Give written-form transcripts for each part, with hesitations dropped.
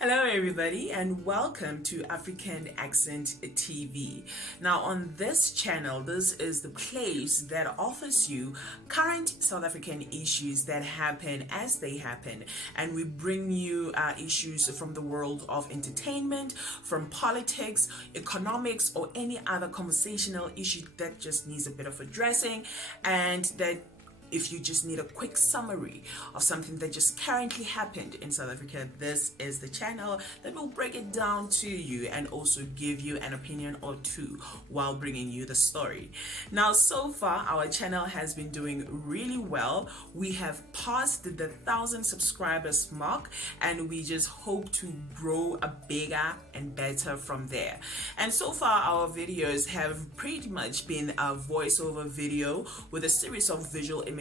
Hello everybody and welcome to African Accent TV. Now on this channel, this is the place that offers you current South African issues that happen as they happen, and we bring you issues from the world of entertainment, from politics, economics, or any other conversational issue that just needs a bit of addressing, and that if you just need a quick summary of something that just currently happened in South Africa, this is the channel that will break it down to you and also give you an opinion or two while bringing you the story. Now, so far, our channel has been doing really well. We have passed the 1,000 subscribers mark, and we just hope to grow a bigger and better from there. And so far, our videos have pretty much been a voiceover video with a series of visual images,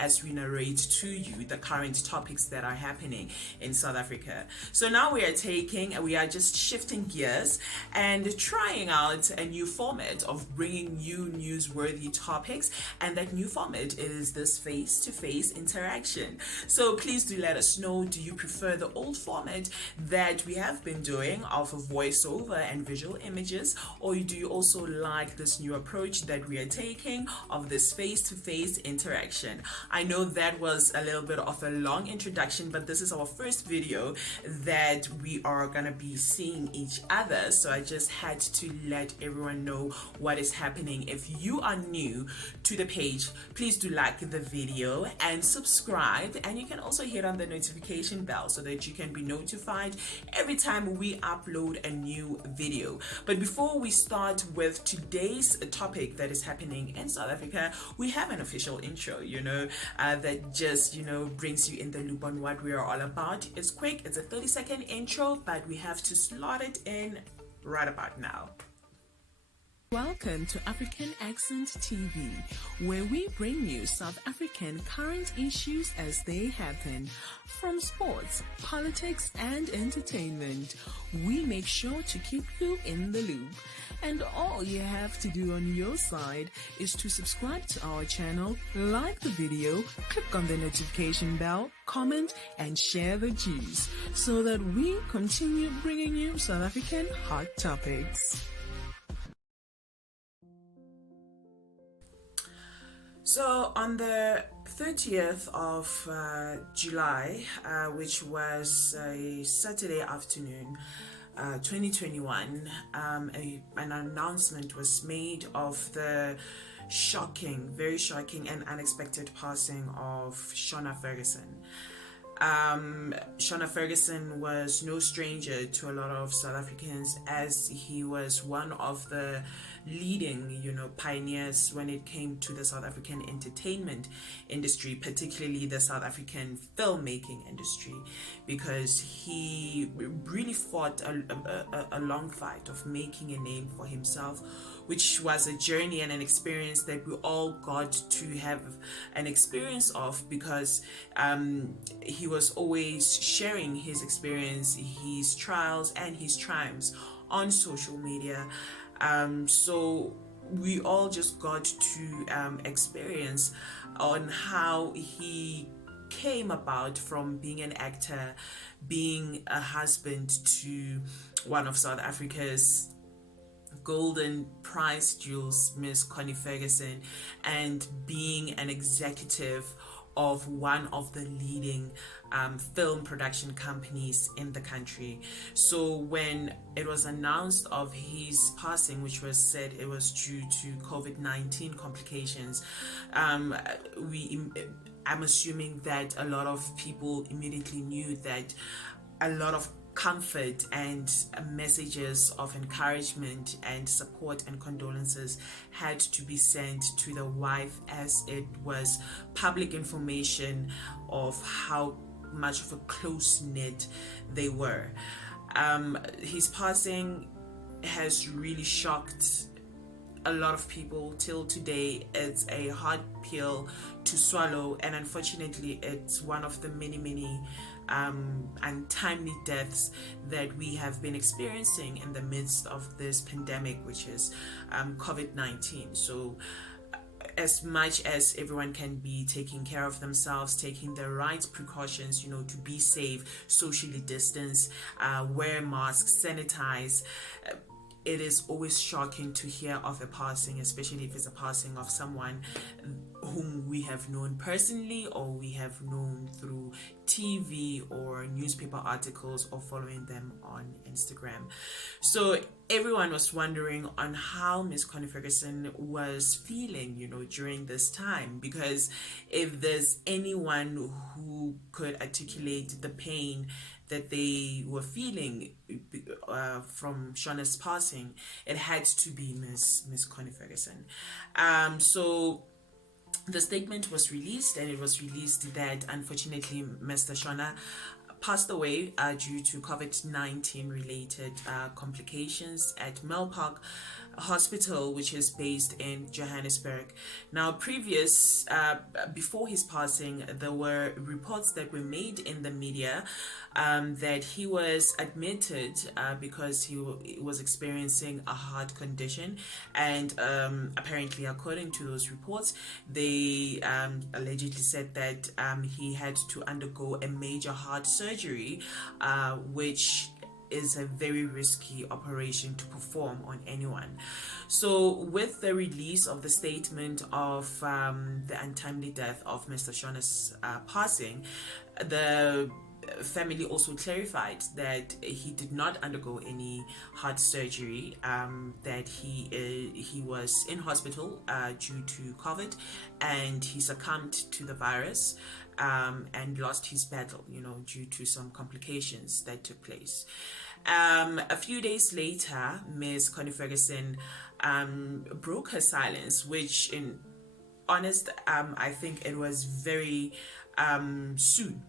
as we narrate to you the current topics that are happening in South Africa. So now we are just shifting gears and trying out a new format of bringing you newsworthy topics, and that new format is this face-to-face interaction. So please do let us know, do you prefer the old format that we have been doing of a voiceover and visual images, or do you also like this new approach that we are taking of this face-to-face interaction? I know that was a little bit of a long introduction, but this is our first video that we are gonna be seeing each other, so I just had to let everyone know what is happening. If you are new to the page, please do like the video and subscribe, and you can also hit on the notification bell so that you can be notified every time we upload a new video. But before we start with today's topic that is happening in South Africa, we have an official intro, that just, brings you in the loop on what we are all about. It's quick, it's a 30-second intro, but we have to slot it in right about now. Welcome to African Accent TV, where we bring you South African current issues as they happen, from sports, politics, and entertainment. We make sure to keep you in the loop. And all you have to do on your side is to subscribe to our channel, like the video, click on the notification bell, comment, and share the juice so that we continue bringing you South African hot topics. So on the 30th of July, which was a Saturday afternoon, 2021, an announcement was made of the very shocking and unexpected passing of Shona Ferguson. Shona Ferguson was no stranger to a lot of South Africans, as he was one of the leading, pioneers when it came to the South African entertainment industry, particularly the South African filmmaking industry, because he really fought a long fight of making a name for himself, which was a journey and an experience that we all got to have an experience of, because he was always sharing his experience, his trials and his triumphs on social media. So we all just got to experience on how he came about from being an actor, being a husband to one of South Africa's golden prize jewels, Miss Connie Ferguson, and being an executive of one of the leading film production companies in the country. So when it was announced of his passing, which was said it was due to COVID-19 complications, I'm assuming that a lot of people immediately knew that a lot of comfort and messages of encouragement and support and condolences had to be sent to the wife, as it was public information of how much of a close-knit they were. His passing has really shocked a lot of people till today. It's a hard pill to swallow, and unfortunately it's one of the many untimely deaths that we have been experiencing in the midst of this pandemic, which is COVID-19. So as much as everyone can be taking care of themselves, taking the right precautions, to be safe, socially distance, wear masks, sanitize, it is always shocking to hear of a passing, especially if it's a passing of someone whom we have known personally or we have known through TV or newspaper articles or following them on Instagram. So everyone was wondering on how Miss Connie Ferguson was feeling, during this time, because if there's anyone who could articulate the pain that they were feeling from Shona's passing, it had to be Miss Connie Ferguson. So the statement was released, and it was released that unfortunately Mr. Shona passed away due to COVID-19 related complications at Melpark Hospital, which is based in Johannesburg. Now, before his passing, there were reports that were made in the media that he was admitted because he was experiencing a heart condition, and apparently, according to those reports, they allegedly said that he had to undergo a major heart surgery, which is a very risky operation to perform on anyone. So with the release of the statement of the untimely death of Mr. Shona's passing, the family also clarified that he did not undergo any heart surgery, that he was in hospital due to COVID, and he succumbed to the virus and lost his battle, due to some complications that took place. A few days later, Miss Connie Ferguson broke her silence, which, in honest, I think it was very soon,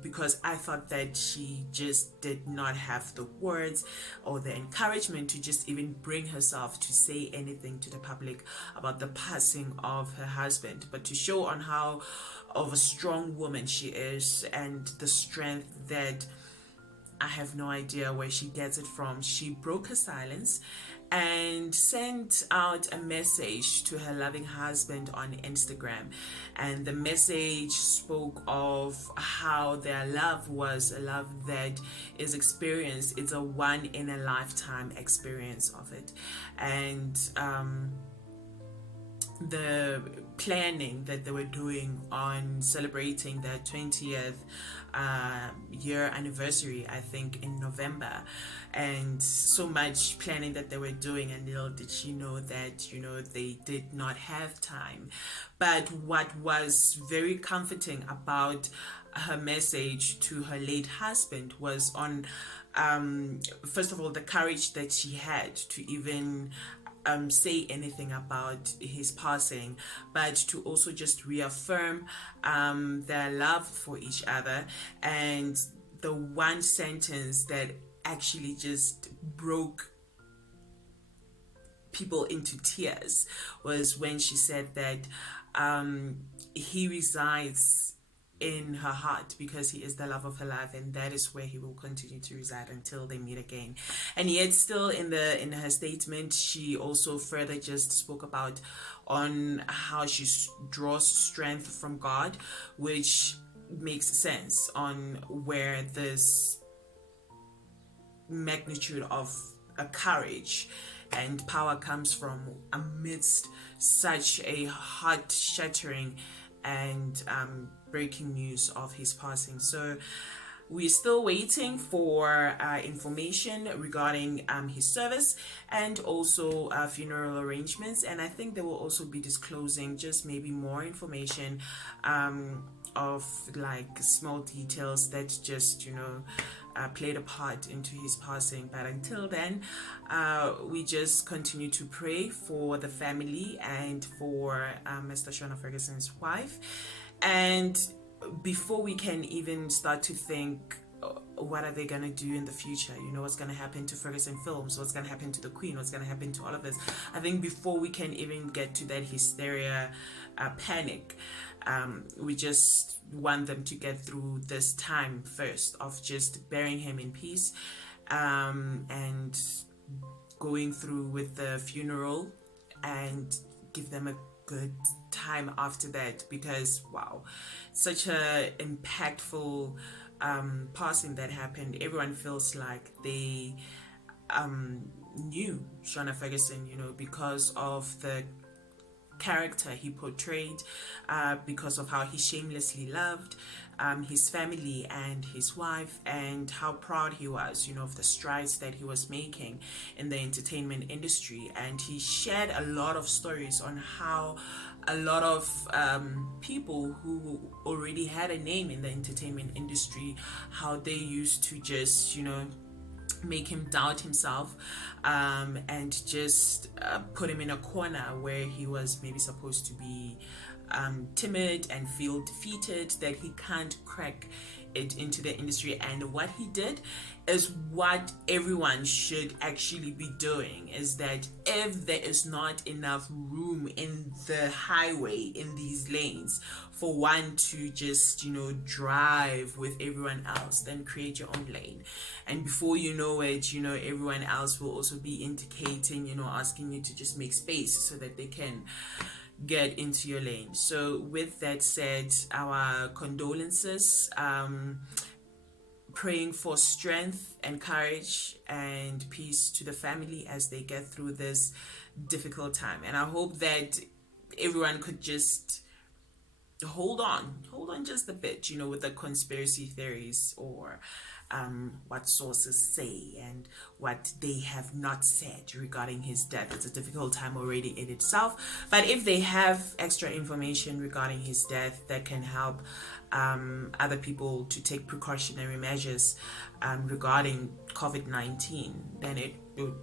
because I thought that she just did not have the words or the encouragement to just even bring herself to say anything to the public about the passing of her husband, but to show on how of a strong woman she is and the strength that I have no idea where she gets it from. She broke her silence and sent out a message to her loving husband on Instagram. And the message spoke of how their love was a love that is experienced. It's a one in a lifetime experience of it. And the planning that they were doing on celebrating their 20th year anniversary, I think in November, and so much planning that they were doing, and little did she know that they did not have time. But what was very comforting about her message to her late husband was on first of all, the courage that she had to even say anything about his passing, but to also just reaffirm their love for each other. And the one sentence that actually just broke people into tears was when she said that he resides in her heart because he is the love of her life, and that is where he will continue to reside until they meet again. And yet still in her statement, she also further just spoke about on how she draws strength from God, which makes sense on where this magnitude of a courage and power comes from amidst such a heart-shattering and breaking news of his passing. So we're still waiting for information regarding his service and also funeral arrangements, and I think they will also be disclosing just maybe more information of like small details that just played a part into his passing. But until then, we just continue to pray for the family and for Mr. Shona Ferguson's wife. And before we can even start to think what are they going to do in the future, what's going to happen to Ferguson Films, what's going to happen to the Queen, what's going to happen to all of this, I think before we can even get to that hysteria, panic, we just want them to get through this time first of just burying him in peace, and going through with the funeral, and give them a good time after that, because wow, such a impactful passing that happened. Everyone feels like they knew Shona Ferguson, because of the character he portrayed, because of how he shamelessly loved his family and his wife, and how proud he was, of the strides that he was making in the entertainment industry. And he shared a lot of stories on how a lot of people who already had a name in the entertainment industry, how they used to just, make him doubt himself, and just put him in a corner where he was maybe supposed to be timid and feel defeated, that he can't crack it into the industry. And what he did is what everyone should actually be doing, is that if there is not enough room in the highway, in these lanes, for one to just drive with everyone else, then create your own lane. And before you know it, everyone else will also be indicating, asking you to just make space so that they can get into your lane. So with that said, our condolences, praying for strength and courage and peace to the family as they get through this difficult time. And I hope that everyone could just hold on just a bit, with the conspiracy theories, or what sources say and what they have not said regarding his death. It's a difficult time already in itself, but if they have extra information regarding his death that can help other people to take precautionary measures regarding COVID-19, then it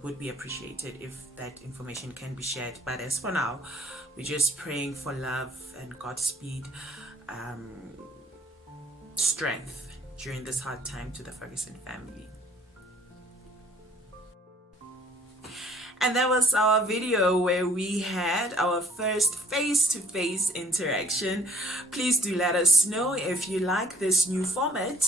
would be appreciated if that information can be shared. But as for now, we're just praying for love and Godspeed, strength during this hard time to the Ferguson family. And that was our video where we had our first face-to-face interaction. Please do let us know if you like this new format,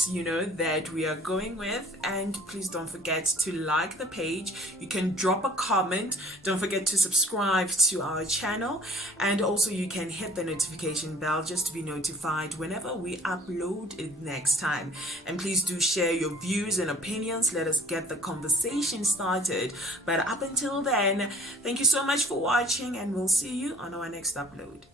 that we are going with. And please don't forget to like the page. You can drop a comment. Don't forget to subscribe to our channel. And also you can hit the notification bell just to be notified whenever we upload it next time. And please do share your views and opinions. Let us get the conversation started. But up until then, thank you so much for watching, and we'll see you on our next upload.